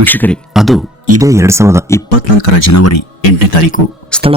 ವೀಕ್ಷಕರೇ, ಅದು ಇದೇ 2024 ಜನವರಿ 8ನೇ ತಾರೀಕು. ಸ್ಥಳ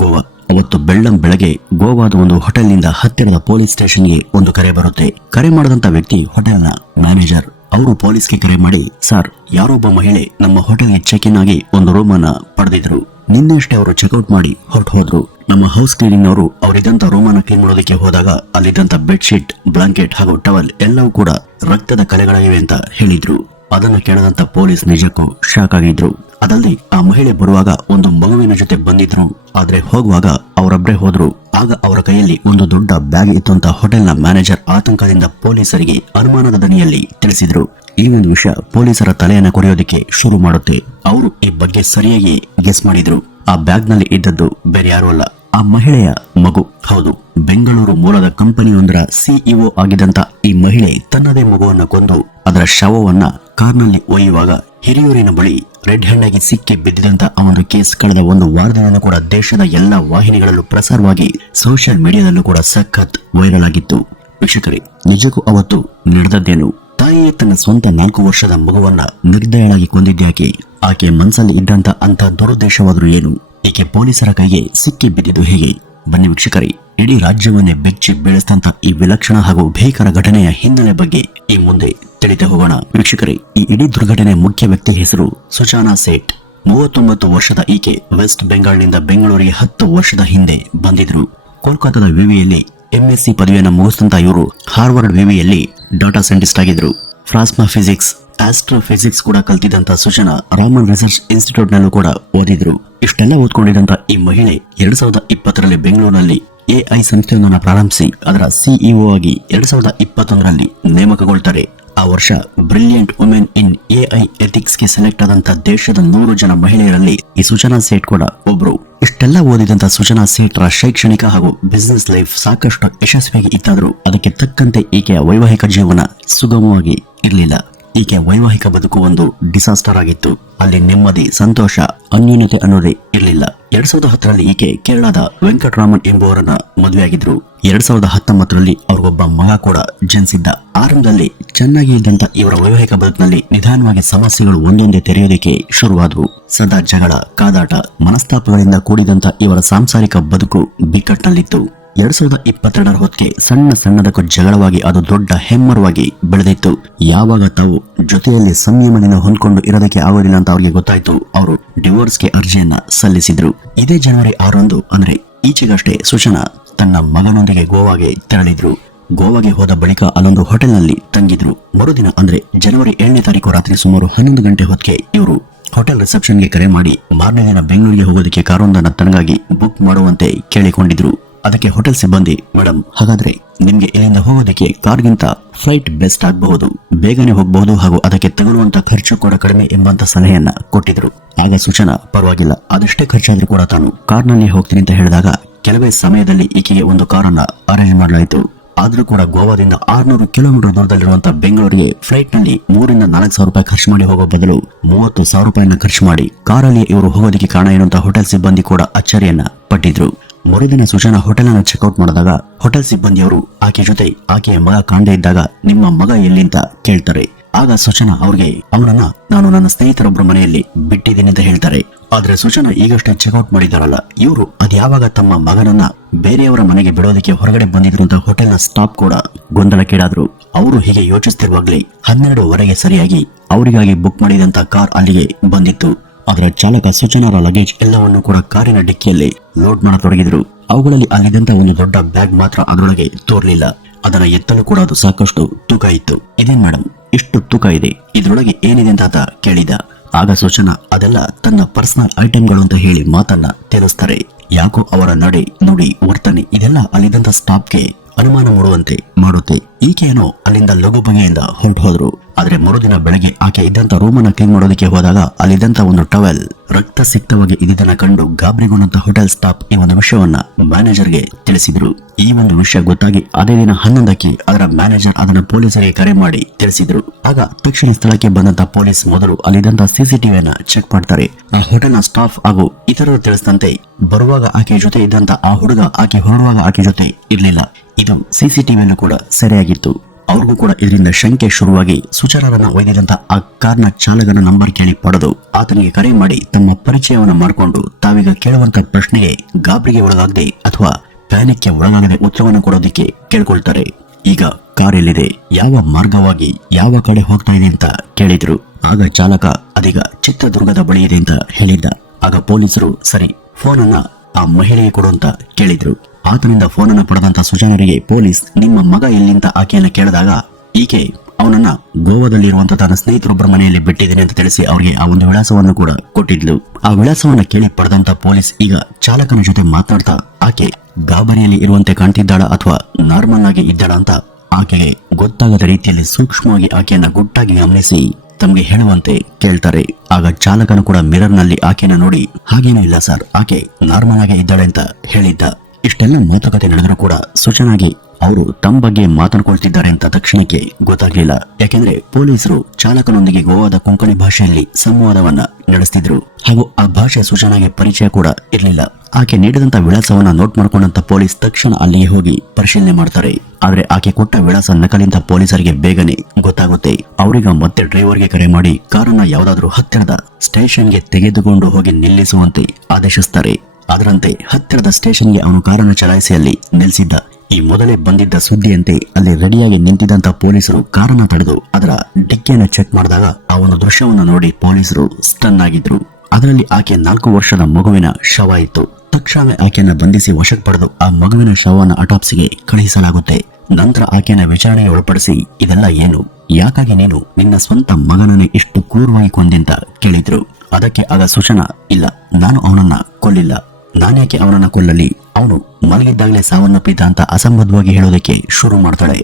ಗೋವಾ. ಅವತ್ತು ಬೆಳ್ಳಂಬೆಳಗ್ಗೆ ಗೋವಾದ ಒಂದು ಹೋಟೆಲ್ನಿಂದ ಹತ್ತಿರದ ಪೊಲೀಸ್ ಸ್ಟೇಷನ್ಗೆ ಒಂದು ಕರೆ ಬರುತ್ತೆ. ಕರೆ ಮಾಡಿದಂತ ವ್ಯಕ್ತಿ ಹೋಟೆಲ್ನ ಮ್ಯಾನೇಜರ್. ಅವರು ಪೊಲೀಸ್ಗೆ ಕರೆ ಮಾಡಿ, ಸರ್, ಯಾರೊಬ್ಬ ಮಹಿಳೆ ನಮ್ಮ ಹೋಟೆಲ್ಗೆ ಚೆಕ್ ಇನ್ ಆಗಿ ಒಂದು ರೂಮ್ ಅನ್ನ ಪಡೆದಿದ್ರು. ನಿನ್ನೆಷ್ಟೇ ಅವರು ಚೆಕ್ಔಟ್ ಮಾಡಿ ಹೊರಟು ಹೋದ್ರು. ನಮ್ಮ ಹೌಸ್ ಕ್ಲೀನಿಂಗ್ ಅವರು ಅವರಿದ್ದಂತ ರೂಮ್ ಅನ್ನ ಕ್ಲೀನ್ ಮಾಡೋದಕ್ಕೆ ಹೋದಾಗ ಅಲ್ಲಿದ್ದಂತ ಬೆಡ್ಶೀಟ್, ಬ್ಲಾಂಕೆಟ್ ಹಾಗೂ ಟವಲ್ ಎಲ್ಲವೂ ಕೂಡ ರಕ್ತದ ಕಲೆಗಳಾಗಿವೆ ಅಂತ ಹೇಳಿದ್ರು. ಅದನ್ನು ಕೇಳದಂತ ಪೊಲೀಸ್ ನಿಜಕ್ಕೂ ಶಾಕ್ ಆಗಿದ್ರು. ಅದಲ್ಲದೆ ಆ ಮಹಿಳೆ ಬರುವಾಗ ಒಂದು ಮಗುವಿನ ಜೊತೆ ಬಂದಿದ್ರು, ಆದ್ರೆ ಹೋಗುವಾಗ ಅವರೊಬ್ಬರೇ ಹೋದ್ರು. ಆಗ ಅವರ ಕೈಯಲ್ಲಿ ಒಂದು ದೊಡ್ಡ ಬ್ಯಾಗ್ ಇತ್ತು ಅಂತ ಹೋಟೆಲ್ನ ಮ್ಯಾನೇಜರ್ ಆತಂಕದಿಂದ ಪೊಲೀಸರಿಗೆ ಅನುಮಾನದ ದನಿಯಲ್ಲಿ ತಿಳಿಸಿದ್ರು. ಈ ಒಂದು ವಿಷಯ ಪೊಲೀಸರ ತಲೆಯನ್ನ ಕೊರೆಯೋದಕ್ಕೆ ಶುರು ಮಾಡುತ್ತೆ. ಅವರು ಈ ಬಗ್ಗೆ ಸರಿಯಾಗಿ ಗೆಸ್ ಮಾಡಿದ್ರು. ಆ ಬ್ಯಾಗ್ ನಲ್ಲಿ ಇದ್ದದ್ದು ಬೇರೆ ಯಾರು ಅಲ್ಲ, ಆ ಮಹಿಳೆಯ ಮಗು. ಹೌದು, ಬೆಂಗಳೂರು ಮೂಲದ ಕಂಪನಿಯೊಂದರ ಸಿಇಒ ಆಗಿದ್ದಂತ ಈ ಮಹಿಳೆ ತನ್ನದೇ ಮಗುವನ್ನ ಕೊಂದು ಅದರ ಶವವನ್ನ ಕಾರ್ನಲ್ಲಿ ಒಯ್ಯುವಾಗ ಹಿರಿಯೂರಿನ ಬಳಿ ರೆಡ್ ಹ್ಯಾಂಡ್ ಆಗಿ ಸಿಕ್ಕಿ ಬಿದ್ದಿದಂತ ಆ ಒಂದು ಕೇಸ್ ಕಳೆದ ಒಂದು ವಾರದಿಂದಲೂ ಕೂಡ ದೇಶದ ಎಲ್ಲಾ ವಾಹಿನಿಗಳಲ್ಲೂ ಪ್ರಸಾರವಾಗಿ ಸೋಷಿಯಲ್ ಮೀಡಿಯಾದಲ್ಲೂ ಕೂಡ ಸಖತ್ ವೈರಲ್ ಆಗಿತ್ತು. ವೀಕ್ಷಕರೇ, ನಿಜಕ್ಕೂ ಅವತ್ತು ನಡೆದದ್ದೇನು? ತಾಯಿಯೇ ತನ್ನ ಸ್ವಂತ 4 ವರ್ಷದ ಮಗುವನ್ನ ನಿರ್ದಯಳಾಗಿ ಕೊಂದಿದ್ಯಾಕೆ? ಆಕೆ ಮನಸ್ಸಲ್ಲಿ ಇದ್ದಂತ ಅಂತ ದುರುದ್ದೇಶವಾದ್ರೂ ಏನು? ಈಕೆ ಪೊಲೀಸರ ಕೈಗೆ ಸಿಕ್ಕಿ ಬಿದ್ದಿದ್ದು ಹೇಗೆ? ಬನ್ನಿ ವೀಕ್ಷಕರೇ, ಇಡೀ ರಾಜ್ಯವನ್ನೇ ಬೆಚ್ಚಿ ಬೀಳಿಸಿದಂತ ಈ ವಿಲಕ್ಷಣ ಹಾಗೂ ಭೀಕರ ಘಟನೆಯ ಹಿನ್ನೆಲೆ ಬಗ್ಗೆ ಈ ಮುಂದೆ ತಿಳಿದು ಹೋಗೋಣ. ವೀಕ್ಷಕರೇ, ಈ ಇಡೀ ದುರ್ಘಟನೆ ಮುಖ್ಯ ವ್ಯಕ್ತಿ ಹೆಸರು ಸುಚಾನಾ ಸೇಠ್. 39 ವರ್ಷದ ಈಕೆ ವೆಸ್ಟ್ ಬೆಂಗಾಲ್ನಿಂದ ಬೆಂಗಳೂರಿಗೆ 10 ವರ್ಷದ ಹಿಂದೆ ಬಂದಿದ್ರು. ಕೋಲ್ಕತ್ತಾದ ವಿವಿಯಲ್ಲಿ ಎಂಎಸ್ಸಿ ಪದವಿಯನ್ನು ಮುಗಿಸಿದಂತ ಇವರು ಹಾರ್ವರ್ಡ್ ವಿವಿಯಲ್ಲಿ ಡಾಟಾ ಸೈಂಟಿಸ್ಟ್ ಆಗಿದ್ರು. ಪ್ಲಾಸ್ಮಾ ಫಿಸಿಕ್ಸ್, ಆಸ್ಟ್ರೋಫಿಸಿಕ್ಸ್ ಕೂಡ ಕಲ್ತಿದ್ದಂತ ಸುಚನಾ ರಾಮನ್ ರಿಸರ್ಚ್ ಇನ್ಸ್ಟಿಟ್ಯೂಟ್ ನಲ್ಲೂ ಕೂಡ ಓದಿದ್ರು. ಇಷ್ಟೆಲ್ಲ ಓದ್ಕೊಂಡಿದ್ದಂತ ಈ ಮಹಿಳೆ 2020ರಲ್ಲಿ ಬೆಂಗಳೂರಿನಲ್ಲಿ ಎಐ ಸಂಸ್ಥೆಯೊಂದನ್ನು ಪ್ರಾರಂಭಿಸಿ ಅದರ ಸಿಇಒ ಆಗಿ 2021ರಲ್ಲಿ ನೇಮಕಗೊಳ್ತಾರೆ. ಆ ವರ್ಷ brilliant women in AI ethics ಗೆ ಸೆಲೆಕ್ಟ್ ಆದಂತ ದೇಶದ 100 ಜನ ಮಹಿಳೆಯರಲ್ಲಿ ಈ ಸುಚನಾ ಸೇಠ್ ಕೂಡ ಒಬ್ರು. ಇಷ್ಟೆಲ್ಲ ಓದಿದಂತ ಸುಚನಾ ಸೇಠ್ರ ಶೈಕ್ಷಣಿಕ ಹಾಗೂ ಬಿಸಿನೆಸ್ ಲೈಫ್ ಸಾಕಷ್ಟು ಯಶಸ್ವಿಯಾಗಿ ಇತ್ತಾದ್ರೂ ಅದಕ್ಕೆ ತಕ್ಕಂತೆ ಈಕೆಯ ವೈವಾಹಿಕ ಜೀವನ ಸುಗಮವಾಗಿ ಇರಲಿಲ್ಲ. ಈಕೆ ವೈವಾಹಿಕ ಬದುಕು ಒಂದು ಡಿಸಾಸ್ಟರ್ ಆಗಿತ್ತು. ಅಲ್ಲಿ ನೆಮ್ಮದಿ, ಸಂತೋಷ, ಅನ್ಯೋನ್ಯತೆ ಅನ್ನೋದೇ ಇರಲಿಲ್ಲ. 2010ರಲ್ಲಿ ಈಕೆ ಕೇರಳದ ವೆಂಕಟರಾಮನ್ ಎಂಬುವರನ್ನ ಮದುವೆಯಾಗಿದ್ರು. 2019ರಲ್ಲಿ ಅವ್ರಿಗೊಬ್ಬ ಮಗ ಕೂಡ ಜನಿಸಿದ್ದ. ಆರಂಭದಲ್ಲಿ ಚೆನ್ನಾಗಿ ಇದ್ದಂತ ಇವರ ವೈವಾಹಿಕ ಬದುಕಿನಲ್ಲಿ ನಿಧಾನವಾಗಿ ಸಮಸ್ಯೆಗಳು ಒಂದೊಂದೇ ತೆರೆಯೋದಕ್ಕೆ ಶುರುವಾದವು. ಸದಾ ಜಗಳ, ಕಾದಾಟ, ಮನಸ್ತಾಪಗಳಿಂದ ಕೂಡಿದಂತ ಇವರ ಸಾಂಸಾರಿಕ ಬದುಕು ಬಿಕ್ಕಟ್ಟಿನಲ್ಲಿತ್ತು. 2022ರ ಹೊತ್ತಿಗೆ ಸಣ್ಣದಕ್ಕೂ ಜಗಳವಾಗಿ ಅದು ದೊಡ್ಡ ಹೆಮ್ಮರವಾಗಿ ಬೆಳೆದಿತ್ತು. ಯಾವಾಗ ತಾವು ಜೊತೆಯಲ್ಲಿ ಸಂಯಮದಿಂದ ಹೊಂದ್ಕೊಂಡು ಇರೋದಕ್ಕೆ ಆಗೋದಿಲ್ಲ ಅಂತ ಅವ್ರಿಗೆ ಗೊತ್ತಾಯ್ತು, ಅವರು ಡಿವೋರ್ಸ್ಗೆ ಅರ್ಜಿಯನ್ನ ಸಲ್ಲಿಸಿದ್ರು. ಇದೇ ಜನವರಿ 6 ಅಂದ್ರೆ ಈಚೆಗಷ್ಟೇ ಸುಚನಾ ತನ್ನ ಮಗನೊಂದಿಗೆ ಗೋವಾಗೆ ತೆರಳಿದ್ರು. ಗೋವಾಗೆ ಹೋದ ಬಳಿಕ ಅಲ್ಲೊಂದು ಹೋಟೆಲ್ನಲ್ಲಿ ತಂಗಿದ್ರು. ಮರುದಿನ ಅಂದ್ರೆ ಜನವರಿ 7ನೇ ತಾರೀಕು ರಾತ್ರಿ ಸುಮಾರು 11 ಗಂಟೆ ಹೊತ್ತಿಗೆ ಇವರು ಹೋಟೆಲ್ ರಿಸೆಪ್ಷನ್ಗೆ ಕರೆ ಮಾಡಿ ಮಾರನೇ ದಿನ ಬೆಂಗಳೂರಿಗೆ ಹೋಗೋದಕ್ಕೆ ಕಾರೊಂದನ್ನ ತನಗಾಗಿ ಬುಕ್ ಮಾಡುವಂತೆ ಕೇಳಿಕೊಂಡಿದ್ರು. ಅದಕ್ಕೆ ಹೋಟೆಲ್ ಸಿಬ್ಬಂದಿ, ಮೇಡಮ್, ಹಾಗಾದ್ರೆ ನಿಮ್ಗೆ ಇಲ್ಲಿಂದ ಹೋಗೋದಕ್ಕೆ ಕಾರ್ಗಿಂತ ಫ್ಲೈಟ್ ಬೆಸ್ಟ್ ಆಗಬಹುದು, ಬೇಗನೆ ಹೋಗಬಹುದು ಹಾಗೂ ಅದಕ್ಕೆ ತಗುಲುವಂತ ಖರ್ಚು ಕೂಡ ಕಡಿಮೆ ಎಂಬಂತ ಸಲಹೆಯನ್ನ ಕೊಟ್ಟಿದ್ರು. ಆಗ ಸುಚನಾ, ಪರವಾಗಿಲ್ಲ, ಅದಷ್ಟೇ ಖರ್ಚಾದ್ರೂ ಕೂಡ ತಾನು ಕಾರ್ನಲ್ಲಿ ಹೋಗ್ತೀನಿ ಅಂತ ಹೇಳಿದಾಗ ಕೆಲವೇ ಸಮಯದಲ್ಲಿ ಈಕೆಗೆ ಒಂದು ಕಾರನ್ನ ಅರೇಂಜ್ ಮಾಡಲಾಯಿತು. ಆದ್ರೂ ಕೂಡ ಗೋವಾದಿಂದ 600 ಕಿಲೋಮೀಟರ್ ದೂರದಲ್ಲಿರುವಂತಹ ಬೆಂಗಳೂರಿಗೆ ಫ್ಲೈಟ್ ನಲ್ಲಿ 3 ರಿಂದ 4 ಸಾವಿರ ರೂಪಾಯಿ ಖರ್ಚು ಮಾಡಿ ಹೋಗೋ ಬದಲು 30,000 ರೂಪಾಯಿನ ಖರ್ಚು ಮಾಡಿ ಕಾರಲ್ಲಿ ಇವರು ಹೋಗೋದಕ್ಕೆ ಕಾರಣ ಏನು ಅಂತ ಹೋಟೆಲ್ ಸಿಬ್ಬಂದಿ ಕೂಡ ಅಚ್ಚರಿಯನ್ನ ಪಟ್ಟಿದ್ರು. ಮರುದಿನ ಸುಚನಾ ಹೋಟೆಲ್ ಅನ್ನು ಚೆಕ್ಔಟ್ ಮಾಡಿದಾಗ ಹೋಟೆಲ್ ಸಿಬ್ಬಂದಿಯವರು ಆಕೆ ಜೊತೆ ಆಕೆಯ ಮಗ ಕಾಣದೇ ಇದ್ದಾಗ ನಿಮ್ಮ ಮಗ ಎಲ್ಲಿ ಅಂತ ಕೇಳ್ತಾರೆ. ಆಗ ಸುಚನಾ ಅವ್ರಿಗೆ ಅವನನ್ನ ನಾನು ನನ್ನ ಸ್ನೇಹಿತರೊಬ್ಬರ ಮನೆಯಲ್ಲಿ ಬಿಟ್ಟಿದ್ದೀನಿ ಅಂತ ಹೇಳ್ತಾರೆ. ಆದ್ರೆ ಸುಚನಾ ಈಗಷ್ಟೇ ಚೆಕ್ಔಟ್ ಮಾಡಿದಾರಲ್ಲ, ಇವರು ಅದ್ಯಾವಾಗ ತಮ್ಮ ಮಗನನ್ನ ಬೇರೆಯವರ ಮನೆಗೆ ಬಿಡೋದಕ್ಕೆ ಹೊರಗಡೆ ಬಂದಿದ್ರು ಅಂತ ಹೋಟೆಲ್ನ ಸ್ಟಾಫ್ ಕೂಡ ಗೊಂದಲಕ್ಕೀಡಾದ್ರು. ಅವರು ಹೀಗೆ ಯೋಚಿಸ್ತಿರುವಾಗ್ಲೇ 12ವರೆಗೆ ಸರಿಯಾಗಿ ಅವರಿಗಾಗಿ ಬುಕ್ ಮಾಡಿದಂತ ಕಾರ್ ಅಲ್ಲಿಗೆ ಬಂದಿತ್ತು. ಅದರ ಚಾಲಕ ಸುಚನಾರ ಲಗೇಜ್ ಎಲ್ಲವನ್ನು ಕೂಡ ಕಾರಿನ ಡಿಕ್ಕಿಯಲ್ಲಿ ಲೋಡ್ ಮಾಡತೊಡಗಿದ್ರು. ಅವುಗಳಲ್ಲಿ ಅಲ್ಲಿದ್ದಂತ ಒಂದು ದೊಡ್ಡ ಬ್ಯಾಗ್ ಮಾತ್ರ ಅದರೊಳಗೆ ತೋರ್ಲಿಲ್ಲ. ಅದನ್ನ ಎತ್ತಲು ಕೂಡ ಅದು ಸಾಕಷ್ಟು ತೂಕ ಇತ್ತು. ಇದೇನ್ ಮೇಡಮ್, ಇಷ್ಟು ತೂಕ ಇದೆ, ಇದ್ರೊಳಗೆ ಏನಿದೆ ಅಂತ ಆತ ಕೇಳಿದ. ಆಗ ಸುಚನಾ ಅದೆಲ್ಲ ತನ್ನ ಪರ್ಸನಲ್ ಐಟಮ್ಗಳು ಅಂತ ಹೇಳಿ ಮಾತನ್ನ ತಿಳಿಸ್ತಾರೆ. ಯಾಕೋ ಅವರ ನಡೆ, ನುಡಿ, ವರ್ತನೆ ಇದೆಲ್ಲ ಅಲ್ಲಿದ್ದಂತ ಸ್ಟಾಫ್ಗೆ ಅನುಮಾನ ಮೂಡುವಂತೆ ಮಾಡುತ್ತೆ. ಈಕೆಯೇನೋ ಅಲ್ಲಿಂದ ಲಘು ಬಗೆಯಿಂದ ಹೊರಟು ಹೋದ್ರು. ಆದ್ರೆ ಮರುದಿನ ಬೆಳಗ್ಗೆ ಆಕೆ ಇದ್ದಂತ ರೂಮನ್ನ ಕ್ಲೀನ್ ಮಾಡೋದಕ್ಕೆ ಹೋದಾಗ ಅಲ್ಲಿದ್ದಂತ ಒಂದು ಟವೆಲ್ ರಕ್ತ ಸಿಕ್ತವಾಗಿ ಇದ್ದನ್ನ ಕಂಡು ಗಾಬರಿಗೊಂಡಂತ ಹೋಟೆಲ್ ಸ್ಟಾಫ್ ಈ ಒಂದು ವಿಷಯವನ್ನ ಮ್ಯಾನೇಜರ್ಗೆ ತಿಳಿಸಿದ್ರು. ಈ ಒಂದು ವಿಷಯ ಗೊತ್ತಾಗಿ ಅದೇ ದಿನ 11ಕ್ಕೆ ಅದರ ಮ್ಯಾನೇಜರ್ ಅದನ್ನ ಪೊಲೀಸರಿಗೆ ಕರೆ ಮಾಡಿ ತಿಳಿಸಿದ್ರು. ಆಗ ತಕ್ಷಣ ಸ್ಥಳಕ್ಕೆ ಬಂದಂತ ಪೊಲೀಸ್ ಮೊದಲು ಅಲ್ಲಿದ್ದಂತ ಸಿಸಿಟಿವಿಯನ್ನ ಚೆಕ್ ಮಾಡ್ತಾರೆ. ಆ ಹೋಟೆಲ್ನ ಸ್ಟಾಫ್ ಹಾಗೂ ಇತರರು ತಿಳಿಸಿದಂತೆ ಬರುವಾಗ ಆಕೆ ಜೊತೆ ಇದ್ದಂತ ಆ ಹುಡುಗ ಆಕೆ ಹೊರಡುವಾಗ ಆಕೆ ಜೊತೆ ಇರ್ಲಿಲ್ಲ. ಇದು ಸಿಸಿಟಿವಿಯಲ್ಲೂ ಕೂಡ ಸೆರೆಯಾಗಿತ್ತು. ಅವ್ರಿಗೂ ಕೂಡ ಇದರಿಂದ ಶಂಕೆ ಶುರುವಾಗಿ ಸುಚರರನ್ನ ಒಯ್ದಿದಂತ ಆ ಕಾರ್ನ ಚಾಲಕನ ನಂಬರ್ ಕೇಳಿ ಪಡೆದು ಆತನಿಗೆ ಕರೆ ಮಾಡಿ ತಮ್ಮ ಪರಿಚಯವನ್ನ ಮಾಡಿಕೊಂಡು ತಾವೀಗ ಕೇಳುವಂತ ಪ್ರಶ್ನೆಗೆ ಗಾಬರಿಗೆ ಒಳಗಾಗದೆ ಅಥವಾ ಪ್ಯಾನಿಕ್ಗೆ ಒಳಗಾಗದೆ ಉತ್ತರವನ್ನು ಕೊಡೋದಿಕ್ಕೆ ಕೇಳ್ಕೊಳ್ತಾರೆ. ಈಗ ಕಾರ್ ಎಲ್ಲಿದೆ, ಯಾವ ಮಾರ್ಗವಾಗಿ ಯಾವ ಕಡೆ ಹೋಗ್ತಾ ಇದೆ ಅಂತ ಕೇಳಿದ್ರು. ಆಗ ಚಾಲಕ ಅದೀಗ ಚಿತ್ರದುರ್ಗದ ಬಳಿ ಇದೆ ಅಂತ ಹೇಳಿದ್ದ. ಆಗ ಪೊಲೀಸರು ಸರಿ ಫೋನನ್ನ ಆ ಮಹಿಳೆಗೆ ಕೊಡು ಅಂತ ಕೇಳಿದ್ರು. ಆತನಿಂದ ಫೋನನ್ನ ಪಡೆದಂತ ಸುಜಾನರಿಗೆ ಪೊಲೀಸ್ ನಿಮ್ಮ ಮಗ ಎಲ್ಲಿಂತ ಆಕೆಯನ್ನ ಕೇಳಿದಾಗ ಈಕೆ ಅವನನ್ನ ಗೋವಾದಲ್ಲಿರುವಂತ ತನ್ನ ಸ್ನೇಹಿತರೊಬ್ಬರ ಮನೆಯಲ್ಲಿ ಬಿಟ್ಟಿದ್ದೇನೆ ಅಂತ ತಿಳಿಸಿ ಅವರಿಗೆ ಆ ಒಂದು ವಿಳಾಸವನ್ನು ಕೂಡ ಕೊಟ್ಟಿದ್ಲು. ಆ ವಿಳಾಸವನ್ನ ಕೇಳಿ ಪಡೆದಂತ ಪೊಲೀಸ್ ಈಗ ಚಾಲಕನ ಜೊತೆ ಮಾತನಾಡ್ತಾ ಆಕೆ ಗಾಬರಿಯಲ್ಲಿ ಇರುವಂತೆ ಕಾಣ್ತಿದ್ದಾಳ ಅಥವಾ ನಾರ್ಮಲ್ ಆಗಿ ಇದ್ದಾಳ ಅಂತ ಆಕೆಗೆ ಗೊತ್ತಾಗದ ರೀತಿಯಲ್ಲಿ ಸೂಕ್ಷ್ಮವಾಗಿ ಆಕೆಯನ್ನ ಗುಟ್ಟಾಗಿ ಗಮನಿಸಿ ತಮಗೆ ಹೇಳುವಂತೆ ಕೇಳ್ತಾರೆ. ಆಗ ಚಾಲಕನು ಕೂಡ ಮಿರರ್ ನಲ್ಲಿ ಆಕೆಯನ್ನ ನೋಡಿ ಹಾಗೇನೂ ಇಲ್ಲ ಸರ್, ಆಕೆ ನಾರ್ಮಲ್ ಆಗಿ ಇದ್ದಾಳೆ ಅಂತ ಹೇಳಿದ್ದ. ಇಷ್ಟೆಲ್ಲ ಮಾತುಕತೆ ನಡೆದರೂ ಕೂಡ ಸುಚನಾಗಿ ಅವರು ತಮ್ಮ ಬಗ್ಗೆ ಮಾತನಾಡ್ಕೊಳ್ತಿದ್ದಾರೆ ಅಂತ ತಕ್ಷಣಕ್ಕೆ ಗೊತ್ತಾಗ್ಲಿಲ್ಲ. ಯಾಕೆಂದ್ರೆ ಪೊಲೀಸರು ಚಾಲಕನೊಂದಿಗೆ ಗೋವಾದ ಕೊಂಕಣಿ ಭಾಷೆಯಲ್ಲಿ ಸಂವಾದವನ್ನ ನಡೆಸ್ತಿದ್ರು ಹಾಗೂ ಆ ಭಾಷೆ ಸುಚನಾಗೆ ಪರಿಚಯ ಕೂಡ ಇರಲಿಲ್ಲ. ಆಕೆ ನೀಡಿದಂತ ವಿಳಾಸವನ್ನ ನೋಟ್ ಮಾಡ್ಕೊಂಡಂತ ಪೊಲೀಸ್ ತಕ್ಷಣ ಅಲ್ಲಿಗೆ ಹೋಗಿ ಪರಿಶೀಲನೆ ಮಾಡ್ತಾರೆ. ಆದ್ರೆ ಆಕೆ ಕೊಟ್ಟ ವಿಳಾಸ ನಕಲಿಂತ ಪೊಲೀಸರಿಗೆ ಬೇಗನೆ ಗೊತ್ತಾಗುತ್ತೆ. ಅವರೀಗ ಮತ್ತೆ ಡ್ರೈವರ್ಗೆ ಕರೆ ಮಾಡಿ ಕಾರನ್ನ ಯಾವುದಾದ್ರೂ ಹತ್ತಿರದ ಸ್ಟೇಷನ್ಗೆ ತೆಗೆದುಕೊಂಡು ಹೋಗಿ ನಿಲ್ಲಿಸುವಂತೆ ಆದೇಶಿಸ್ತಾರೆ. ಅದರಂತೆ ಹತ್ತಿರದ ಸ್ಟೇಷನ್ಗೆ ಅವನು ಕಾರನ್ನು ಚಲಾಯಿಸಿ ಅಲ್ಲಿ ನಿಲ್ಲಿಸಿದ್ದ. ಈ ಮೊದಲೇ ಬಂದಿದ್ದ ಸುದ್ದಿಯಂತೆ ಅಲ್ಲಿ ರೆಡಿಯಾಗಿ ನಿಂತಿದ್ದಂತ ಪೊಲೀಸರು ಕಾರನ್ನ ತಡೆದು ಅದರ ಡಿಕ್ಕಿಯನ್ನು ಚೆಕ್ ಮಾಡಿದಾಗ ಆ ಒಂದು ದೃಶ್ಯವನ್ನು ನೋಡಿ ಪೊಲೀಸರು ಸ್ಟನ್ ಆಗಿದ್ರು. ಅದರಲ್ಲಿ ಆಕೆ 4 ವರ್ಷದ ಮಗುವಿನ ಶವ ಇತ್ತು. ತಕ್ಷಣ ಆಕೆಯನ್ನ ಬಂಧಿಸಿ ವಶಕ್ಕೆ ಪಡೆದು ಆ ಮಗುವಿನ ಶವವನ್ನು ಅಟಾಪ್ಸಿಗೆ ಕಳುಹಿಸಲಾಗುತ್ತೆ. ನಂತರ ಆಕೆಯನ್ನ ವಿಚಾರಣೆಗೆ ಒಳಪಡಿಸಿ ಇದೆಲ್ಲ ಏನು, ಯಾಕಾಗಿ ನೀನು ನಿನ್ನ ಸ್ವಂತ ಮಗನನ್ನೇ ಇಷ್ಟು ಕ್ರೂರವಾಗಿ ಕೊಂದಿಂತ ಕೇಳಿದ್ರು. ಅದಕ್ಕೆ ಆಗ ಸುಚನಾ ಇಲ್ಲ, ನಾನು ಅವನನ್ನ ಕೊಲ್ಲಿಲ್ಲ, ನಾನ್ಯಾಕೆ ಅವನನ್ನ ಕೊಲ್ಲಲಿ, ಅವನು ಮಲಗಿದ್ದಾಗಲೇ ಸಾವನ್ನಪ್ಪಿದ್ದ ಅಂತ ಅಸಂಬದ್ಧವಾಗಿ ಹೇಳೋದಕ್ಕೆ ಶುರು ಮಾಡ್ತಾಳೆ.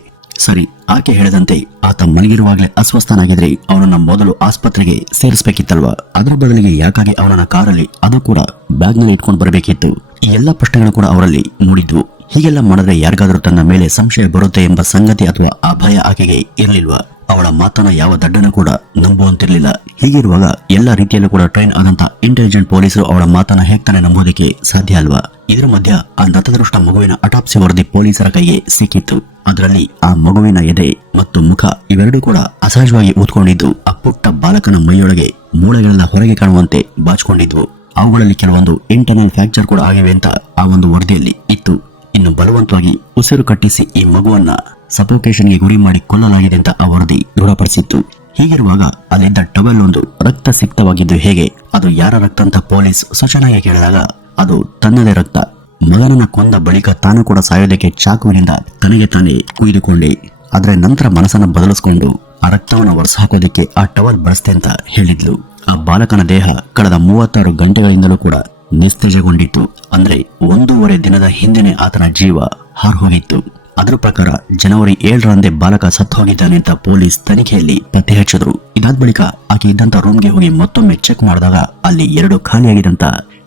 ಸರಿ, ಆಕೆ ಹೇಳಿದಂತೆ ಆತ ಮಲಗಿರುವಾಗಲೇ ಅಸ್ವಸ್ಥನಾಗಿದ್ರೆ ಅವನನ್ನ ಮೊದಲು ಆಸ್ಪತ್ರೆಗೆ ಸೇರಿಸಬೇಕಿತ್ತಲ್ವಾ, ಅದರ ಬದಲಿಗೆ ಯಾಕಾಗಿ ಅವನನ್ನ ಕಾರಲ್ಲಿ ಅದು ಕೂಡ ಬ್ಯಾಗ್ ನಲ್ಲಿ ಇಟ್ಕೊಂಡು ಬರಬೇಕಿತ್ತು? ಈ ಎಲ್ಲ ಪ್ರಶ್ನೆಗಳು ಕೂಡ ಅವರಲ್ಲಿ ಮೂಡಿದ್ವು. ಹೀಗೆಲ್ಲ ಮಾಡಿದ್ರೆ ಯಾರಿಗಾದ್ರೂ ತನ್ನ ಮೇಲೆ ಸಂಶಯ ಬರುತ್ತೆ ಎಂಬ ಸಂಗತಿ ಅಥವಾ ಆ ಭಯ ಆಕೆಗೆ ಇರಲಿಲ್ವಾ? ಅವಳ ಮಾತನ್ನ ಯಾವ ದಡ್ಡನ ಕೂಡ ನಂಬುವಂತಿರ್ಲಿಲ್ಲ. ಹೀಗಿರುವಾಗ ಎಲ್ಲ ರೀತಿಯಲ್ಲೂ ಕೂಡ ಟ್ರೈನ್ ಆದಂತ ಇಂಟೆಲಿಜೆಂಟ್ ಪೊಲೀಸರು ಅವಳ ಮಾತನ್ನ ಹೇಗ್ತಾನೆ ನಂಬೋದಕ್ಕೆ ಸಾಧ್ಯ ಅಲ್ವಾ? ಇದರ ಮಧ್ಯ ಆ ನತದೃಷ್ಟ ಮಗುವಿನ ಅಟಾಪ್ಸಿ ವರದಿ ಪೊಲೀಸರ ಕೈಗೆ ಸಿಕ್ಕಿತ್ತು. ಅದರಲ್ಲಿ ಆ ಮಗುವಿನ ಎದೆ ಮತ್ತು ಮುಖ ಇವೆರಡೂ ಕೂಡ ಅಸಹಜವಾಗಿ ಊದ್ಕೊಂಡಿದ್ದು ಆ ಪುಟ್ಟ ಬಾಲಕನ ಮೈಯೊಳಗೆ ಮೂಳೆಗಳೆಲ್ಲ ಹೊರಗೆ ಕಾಣುವಂತೆ ಬಾಚಿಕೊಂಡಿದ್ವು. ಅವುಗಳಲ್ಲಿ ಕೆಲವೊಂದು ಇಂಟರ್ನಲ್ ಫ್ರಾಕ್ಚರ್ ಕೂಡ ಆಗಿವೆ ಅಂತ ಆ ಒಂದು ವರದಿಯಲ್ಲಿ ಇತ್ತು. ಇನ್ನು ಬಲವಂತವಾಗಿ ಉಸಿರು ಕಟ್ಟಿಸಿ ಈ ಮಗುವನ್ನ ಸಫೋಕೇಶನ್ಗೆ ಗುರಿ ಮಾಡಿ ಕೊಲ್ಲಲಾಗಿದೆ ಅಂತ ಆ ವರದಿ ದೃಢಪಡಿಸಿತ್ತು. ಹೀಗಿರುವಾಗ ಅಲ್ಲಿದ್ದ ಟವೆಲ್ ಒಂದು ರಕ್ತ ಸಿಕ್ತವಾಗಿದ್ದು ಹೇಗೆ, ಅದು ಯಾರ ರಕ್ತ ಅಂತ ಪೊಲೀಸ್ ಸುಚನಾಗೆ ಕೇಳಿದಾಗ ಅದು ತನ್ನದೇ ರಕ್ತ. ಮಗನನ್ನ ಕೊಂದ ಬಳಿಕ ತಾನು ಕೂಡ ಸಾಯೋದಕ್ಕೆ ಚಾಕುವಿನಿಂದ ತನಗೆ ತಾನೇ ಕುಯ್ದುಕೊಂಡೆ. ಆದ್ರೆ ನಂತರ ಮನಸ್ಸನ್ನ ಬದಲಿಸಿಕೊಂಡು ಆ ರಕ್ತವನ್ನು ಒರೆಸ ಹಾಕೋದಕ್ಕೆ ಆ ಟವಲ್ ಬಳಸ್ತೆ ಅಂತ ಹೇಳಿದ್ಲು. ಆ ಬಾಲಕನ ದೇಹ ಕಳೆದ 36 ಗಂಟೆಗಳಿಂದಲೂ ಕೂಡ ನಿಸ್ತೇಜಗೊಂಡಿತ್ತು. ಅಂದ್ರೆ 1.5 ದಿನದ ಹಿಂದೆನೆ ಆತನ ಜೀವ ಹಾರ್ಹೋಗಿತ್ತು. ಅದರ ಪ್ರಕಾರ ಜನವರಿ 7ರಂದೇ ಬಾಲಕ ಸತ್ತು ಹೋಗಿದ್ದಾನೆ ಅಂತ ಪೊಲೀಸ್ ತನಿಖೆಯಲ್ಲಿ ಪತ್ತೆ ಹಚ್ಚಿದ್ರು. ಇದಾದ ಬಳಿಕ ಆಕೆ ಇದ್ದಂತ ರೂಮ್ಗೆ ಹೋಗಿ ಮತ್ತೊಮ್ಮೆ ಚೆಕ್ ಮಾಡಿದಾಗ ಅಲ್ಲಿ 2 ಖಾಲಿಯಾಗಿದ್ದಂತ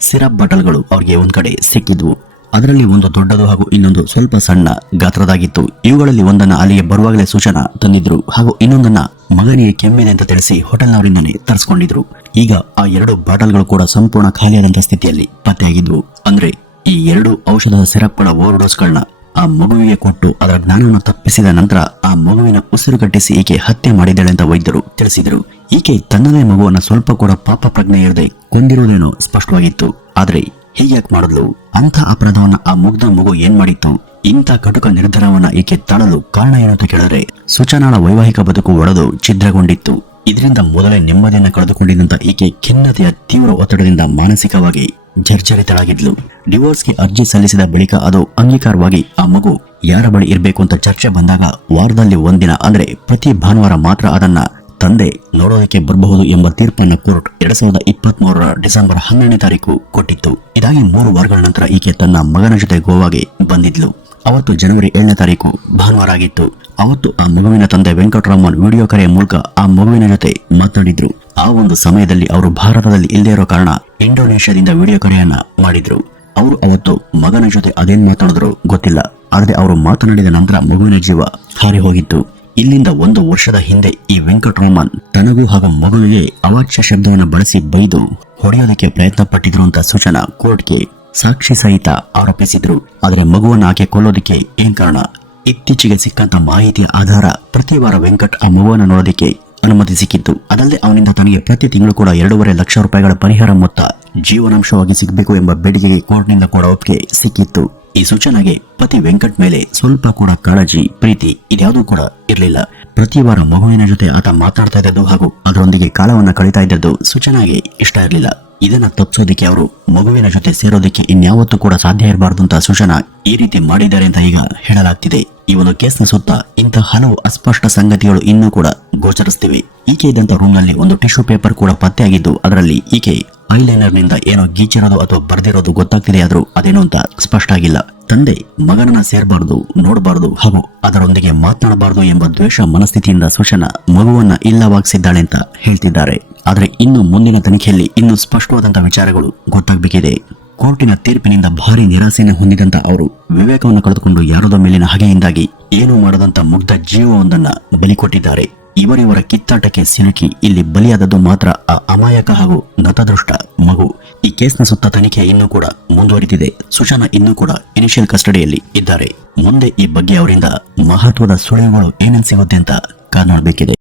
ಸಿರಪ್ ಬಾಟಲ್ಗಳು ಅವ್ರಿಗೆ ಒಂದ್ ಕಡೆ ಸಿಕ್ಕಿದ್ವು. ಅದರಲ್ಲಿ ಒಂದು ದೊಡ್ಡದು ಹಾಗೂ ಇನ್ನೊಂದು ಸ್ವಲ್ಪ ಸಣ್ಣ ಗಾತ್ರದಾಗಿತ್ತು. ಇವುಗಳಲ್ಲಿ ಒಂದನ್ನ ಅಲ್ಲಿಗೆ ಬರುವಾಗಲೇ ಸೂಚನಾ ತಂದಿದ್ರು ಹಾಗೂ ಇನ್ನೊಂದನ್ನ ಮಗನಿಗೆ ಕೆಮ್ಮಿದೆ ಅಂತ ತಿಳಿಸಿ ಹೋಟೆಲ್ನವರಿಂದನೇ ತರಿಸ್ಕೊಂಡಿದ್ರು. ಈಗ ಆ 2 ಬಾಟಲ್ಗಳು ಕೂಡ ಸಂಪೂರ್ಣ ಖಾಲಿಯಾದಂತ ಸ್ಥಿತಿಯಲ್ಲಿ ಪತ್ತೆಯಾಗಿದ್ವು. ಅಂದ್ರೆ ಈ 2 ಔಷಧದ ಸಿರಪ್ಗಳ ಓವರ್ ಡೋಸ್ಗಳನ್ನ ಆ ಮಗುವಿಗೆ ಕೊಟ್ಟು ಅದರ ಜ್ಞಾನವನ್ನು ತಪ್ಪಿಸಿದ ನಂತರ ಆ ಮಗುವಿನ ಉಸಿರು ಕಟ್ಟಿಸಿ ಈಕೆ ಹತ್ಯೆ ಮಾಡಿದ್ದಾಳೆ ಅಂತ ವೈದ್ಯರು ತಿಳಿಸಿದರು. ಈಕೆ ತನ್ನದೇ ಮಗುವನ್ನ ಸ್ವಲ್ಪ ಕೂಡ ಪಾಪ ಪ್ರಜ್ಞೆ ಇರದೆ ಕೊಂದಿರುವುದೇನೋ ಸ್ಪಷ್ಟವಾಗಿತ್ತು. ಆದ್ರೆ ಹೀಗ್ಯಾಕ್ ಮಾಡಿದ್ಲು? ಅಂಥ ಅಪರಾಧವನ್ನ ಆ ಮುಗ್ಧ ಮಗು ಏನ್ ಮಾಡಿತ್ತು? ಇಂಥ ಕಟುಕ ನಿರ್ಧಾರವನ್ನ ಈಕೆ ತಾಳಲು ಕಾರಣ ಏನು ಅಂತ ಕೇಳಿದ್ರೆ ಸುಚನಾಳ ವೈವಾಹಿಕ ಬದುಕು ಒಡೆದು ಛಿದ್ರಗೊಂಡಿತ್ತು. ಇದರಿಂದ ಮೊದಲೇ ನೆಮ್ಮದಿಯನ್ನು ಕಳೆದುಕೊಂಡಿದ್ದಂತ ಈಕೆ ಖಿನ್ನತೆಯ ತೀವ್ರ ಒತ್ತಡದಿಂದ ಮಾನಸಿಕವಾಗಿ ಜರ್ಜರಿತಳಾಗಿದ್ಲು. ಡಿವೋರ್ಸ್ಗೆ ಅರ್ಜಿ ಸಲ್ಲಿಸಿದ ಬಳಿಕ ಅದು ಅಂಗೀಕಾರವಾಗಿ ಆ ಮಗು ಯಾರ ಬಳಿ ಇರಬೇಕು ಅಂತ ಚರ್ಚೆ ಬಂದಾಗ ವಾರದಲ್ಲಿ ಒಂದಿನ ಅಂದ್ರೆ ಪ್ರತಿ ಭಾನುವಾರ ಮಾತ್ರ ಅದನ್ನ ತಂದೆ ನೋಡೋದಕ್ಕೆ ಬರಬಹುದು ಎಂಬ ತೀರ್ಪನ್ನ ಕೋರ್ಟ್ 2023ರ ಡಿಸೆಂಬರ್ 12ನೇ ತಾರೀಕು ಕೊಟ್ಟಿತ್ತು. ಇದಾಗಿ 3 ವಾರಗಳ ನಂತರ ಈಕೆ ತನ್ನ ಮಗನ ಜೊತೆ ಗೋವಾಗೆ ಬಂದಿದ್ಲು. ಅವತ್ತು ಜನವರಿ 7ನೇ ತಾರೀಕು ಭಾನುವಾರ ಆಗಿತ್ತು. ಅವತ್ತು ಆ ಮಗುವಿನ ತಂದೆ ವೆಂಕಟರಾಮನ್ ವಿಡಿಯೋ ಕರೆಯ ಮೂಲಕ ಆ ಮಗುವಿನ ಜೊತೆ ಮಾತನಾಡಿದ್ರು. ಆ ಒಂದು ಸಮಯದಲ್ಲಿ ಅವರು ಭಾರತದಲ್ಲಿ ಇಲ್ಲದೆ ಇರೋ ಕಾರಣ ಇಂಡೋನೇಷ್ಯಾದಿಂದ ವಿಡಿಯೋ ಕರೆಯನ್ನ ಮಾಡಿದ್ರು. ಅವರು ಅವತ್ತು ಮಗನ ಜೊತೆ ಅದೇನ್ ಮಾತಾಡಿದ್ರು ಗೊತ್ತಿಲ್ಲ. ಆದ್ರೆ ಅವರು ಮಾತನಾಡಿದ ನಂತರ ಮಗುವಿನ ಜೀವ ಹಾರಿ ಹೋಗಿತ್ತು. ಇಲ್ಲಿಂದ 1 ವರ್ಷದ ಹಿಂದೆ ಈ ವೆಂಕಟರಾಮನ್ ತನಗೂ ಹಾಗೂ ಮಗುವಿಗೆ ಅವಾಚ್ಯ ಶಬ್ದವನ್ನು ಬಳಸಿ ಬೈದು ಹೊಡೆಯೋದಕ್ಕೆ ಪ್ರಯತ್ನ ಪಟ್ಟಿದ್ರು ಅಂತ ಸೂಚನಾ ಕೋರ್ಟ್ಗೆ ಸಾಕ್ಷಿ ಸಹಿತ ಆರೋಪಿಸಿದ್ರು. ಆದ್ರೆ ಮಗುವನ್ನ ಆಕೆ ಕೊಲ್ಲೋದಕ್ಕೆ ಏನ್ ಕಾರಣ? ಇತ್ತೀಚೆಗೆ ಸಿಕ್ಕಂತ ಮಾಹಿತಿಯ ಆಧಾರ ಪ್ರತಿ ವಾರ ವೆಂಕಟ್ ಆ ಮಗುವನ್ನು ನೋಡೋದಕ್ಕೆ ಅನುಮತಿ ಸಿಕ್ಕಿತ್ತು. ಅದಲ್ಲದೆ ಅವನಿಂದ ತನಗೆ ಪ್ರತಿ ತಿಂಗಳು ಕೂಡ 2.5 ಲಕ್ಷ ರೂಪಾಯಿಗಳ ಪರಿಹಾರ ಮೊತ್ತ ಜೀವನಾಂಶವಾಗಿ ಸಿಗಬೇಕು ಎಂಬ ಬೇಡಿಕೆಗೆ ಕೋರ್ಟ್ನಿಂದ ಕೂಡ ಒಪ್ಪಿಗೆ ಸಿಕ್ಕಿತ್ತು. ಈ ಸೂಚನೆಗೆ ಪತಿ ವೆಂಕಟ್ ಮೇಲೆ ಸ್ವಲ್ಪ ಕೂಡ ಕಾಳಜಿ, ಪ್ರೀತಿ ಇದ್ಯಾವುದೂ ಕೂಡ ಇರಲಿಲ್ಲ. ಪ್ರತಿ ವಾರ ಮಗುವಿನ ಜೊತೆ ಆತ ಮಾತನಾಡ್ತಾ ಇದ್ದದ್ದು ಹಾಗೂ ಅದರೊಂದಿಗೆ ಕಾಲವನ್ನ ಕಳೀತಾ ಇದ್ದದ್ದು ಸೂಚನೆಗೆ ಇಷ್ಟ ಇರಲಿಲ್ಲ. ಇದನ್ನ ತಪ್ಪಿಸೋದಕ್ಕೆ ಅವರು ಮಗುವಿನ ಜೊತೆ ಸೇರೋದಕ್ಕೆ ಇನ್ಯಾವತ್ತೂ ಕೂಡ ಸಾಧ್ಯ ಇರಬಾರದು ಅಂತ ಸೂಚನಾ ಈ ರೀತಿ ಮಾಡಿದ್ದಾರೆ ಅಂತ ಈಗ ಹೇಳಲಾಗ್ತಿದೆ. ಈ ಒಂದು ಕೇಸ್ನ ಸುತ್ತ ಇಂಥ ಹಲವು ಅಸ್ಪಷ್ಟ ಸಂಗತಿಗಳು ಇನ್ನೂ ಕೂಡ ಗೋಚರಿಸುತ್ತಿವೆ. ಈಕೆ ಇದ್ದಂತ ರೂಮ್ ನಲ್ಲಿ ಒಂದು ಟಿಶ್ಯೂ ಪೇಪರ್ ಕೂಡ ಪತ್ತೆಯಾಗಿದ್ದು ಅದರಲ್ಲಿ ಈಕೆ ಐಲೈನರ್ ನಿಂದ ಏನೋ ಗೀಚಿರೋದು ಅಥವಾ ಬರ್ದಿರೋದು ಗೊತ್ತಾಗ್ತಿದೆ, ಆದ್ರೂ ಅದೇನೋ ಅಂತ ಸ್ಪಷ್ಟ ಆಗಿಲ್ಲ. ತಂದೆ ಮಗನನ್ನ ಸೇರಬಾರದು, ನೋಡಬಾರದು ಹಾಗೂ ಅದರೊಂದಿಗೆ ಮಾತನಾಡಬಾರದು ಎಂಬ ದ್ವೇಷ ಮನಸ್ಥಿತಿಯಿಂದ ಸೂಚನಾ ಮಗುವನ್ನ ಇಲ್ಲವಾಗಿಸಿದ್ದಾಳೆ ಅಂತ ಹೇಳ್ತಿದ್ದಾರೆ. ಆದ್ರೆ ಇನ್ನು ಮುಂದಿನ ತನಿಖೆಯಲ್ಲಿ ಇನ್ನೂ ಸ್ಪಷ್ಟವಾದಂತಹ ವಿಚಾರಗಳು ಗೊತ್ತಾಗಬೇಕಿದೆ. ಕೋರ್ಟಿನ ತೀರ್ಪಿನಿಂದ ಭಾರಿ ನಿರಾಸೆಯನ್ನು ಹೊಂದಿದಂತ ಅವರು ವಿವೇಕವನ್ನು ಕಳೆದುಕೊಂಡು ಯಾರದೋ ಮೇಲಿನ ಹಗೆಯಿಂದಾಗಿ ಏನೂ ಮಾಡದಂತ ಮುಗ್ಧ ಜೀವವೊಂದನ್ನ ಬಲಿ ಕೊಟ್ಟಿದ್ದಾರೆ. ಇವರಿವರ ಕಿತ್ತಾಟಕ್ಕೆ ಸಿಲುಕಿ ಇಲ್ಲಿ ಬಲಿಯಾದದ್ದು ಮಾತ್ರ ಆ ಅಮಾಯಕ ಹಾಗೂ ನತದೃಷ್ಟ ಮಗು. ಈ ಕೇಸ್ನ ಸುತ್ತ ತನಿಖೆ ಇನ್ನೂ ಕೂಡ ಮುಂದುವರಿದಿದೆ. ಸುಶಾನಾ ಇನ್ನೂ ಕೂಡ ಇನಿಷಿಯಲ್ ಕಸ್ಟಡಿಯಲ್ಲಿ ಇದ್ದಾರೆ. ಮುಂದೆ ಈ ಬಗ್ಗೆ ಅವರಿಂದ ಮಹತ್ವದ ಸುಳಿವುಗಳು ಏನೇನು ಸಿಗುತ್ತೆ ಅಂತ ಕಾದ್ ನೋಡಬೇಕಿದೆ.